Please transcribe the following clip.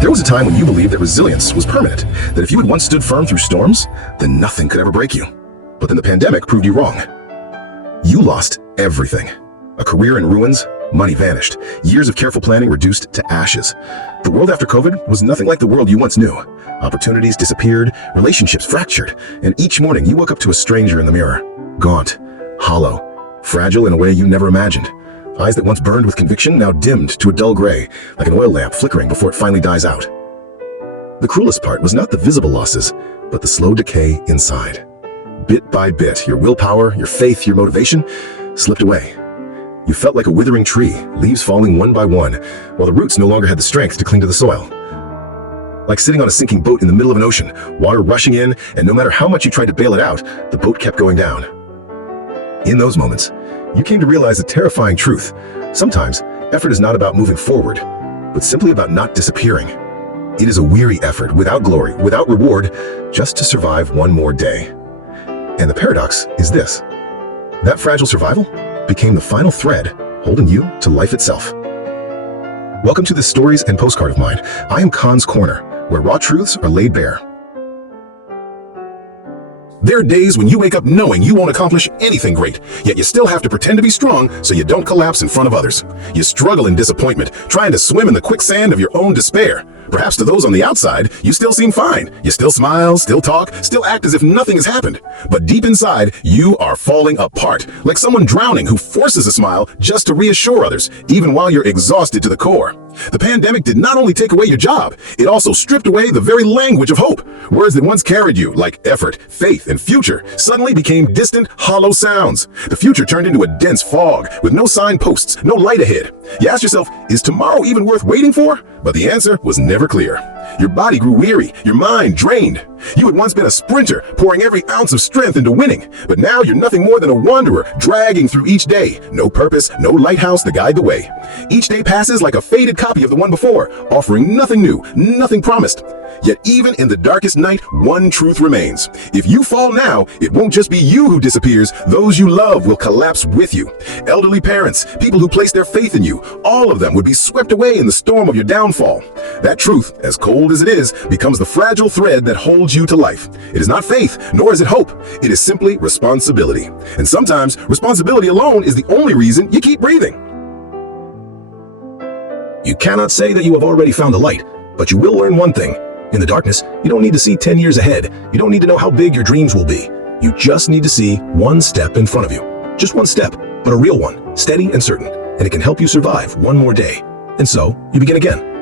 There was a time when you believed that resilience was permanent, that if you had once stood firm through storms, then nothing could ever break you. But then the pandemic proved you wrong. You lost everything. A career in ruins, money vanished, years of careful planning reduced to ashes. The world after COVID was nothing like the world you once knew. Opportunities disappeared, relationships fractured, and each morning you woke up to a stranger in the mirror. Gaunt, hollow, fragile in a way you never imagined. Eyes that once burned with conviction now dimmed to a dull gray, like an oil lamp flickering before it finally dies out. The cruelest part was not the visible losses, but the slow decay inside. Bit by bit, your willpower, your faith, your motivation slipped away. You felt like a withering tree, leaves falling one by one, while the roots no longer had the strength to cling to the soil. Like sitting on a sinking boat in the middle of an ocean, water rushing in, and no matter how much you tried to bail it out, the boat kept going down. In those moments, you came to realize a terrifying truth. Sometimes, effort is not about moving forward, but simply about not disappearing. It is a weary effort, without glory, without reward, just to survive one more day. And the paradox is this: that fragile survival became the final thread holding you to life itself. Welcome to this Stories and Postcard of mine. I am Khan's Corner, where raw truths are laid bare. There are days when you wake up knowing you won't accomplish anything great, yet you still have to pretend to be strong so you don't collapse in front of others. You struggle in disappointment, trying to swim in the quicksand of your own despair. Perhaps to those on the outside, you still seem fine. You still smile, still talk, still act as if nothing has happened. But deep inside, you are falling apart, like someone drowning who forces a smile just to reassure others, even while you're exhausted to the core. The pandemic did not only take away your job, it also stripped away the very language of hope. Words that once carried you, like effort, faith, and future, suddenly became distant, hollow sounds. The future turned into a dense fog, with no signposts, no light ahead. You asked yourself, is tomorrow even worth waiting for? But the answer was never clear. Your body grew weary, your mind drained. You had once been a sprinter, pouring every ounce of strength into winning, but now you're nothing more than a wanderer, dragging through each day. No purpose, no lighthouse to guide the way. Each day passes like a faded copy of the one before, offering nothing new, nothing promised. Yet even in the darkest night, one truth remains. If you fall now, it won't just be you who disappears, those you love will collapse with you. Elderly parents, people who place their faith in you, all of them would be swept away in the storm of your downfall. That truth, as cold as it is, becomes the fragile thread that holds you to life. It is not faith, nor is it hope. It is simply responsibility. And sometimes, responsibility alone is the only reason you keep breathing. You cannot say that you have already found the light, but you will learn one thing. In the darkness, you don't need to see 10 years ahead. You don't need to know how big your dreams will be. You just need to see one step in front of you. Just one step, but a real one, steady and certain. And it can help you survive one more day. And so, you begin again.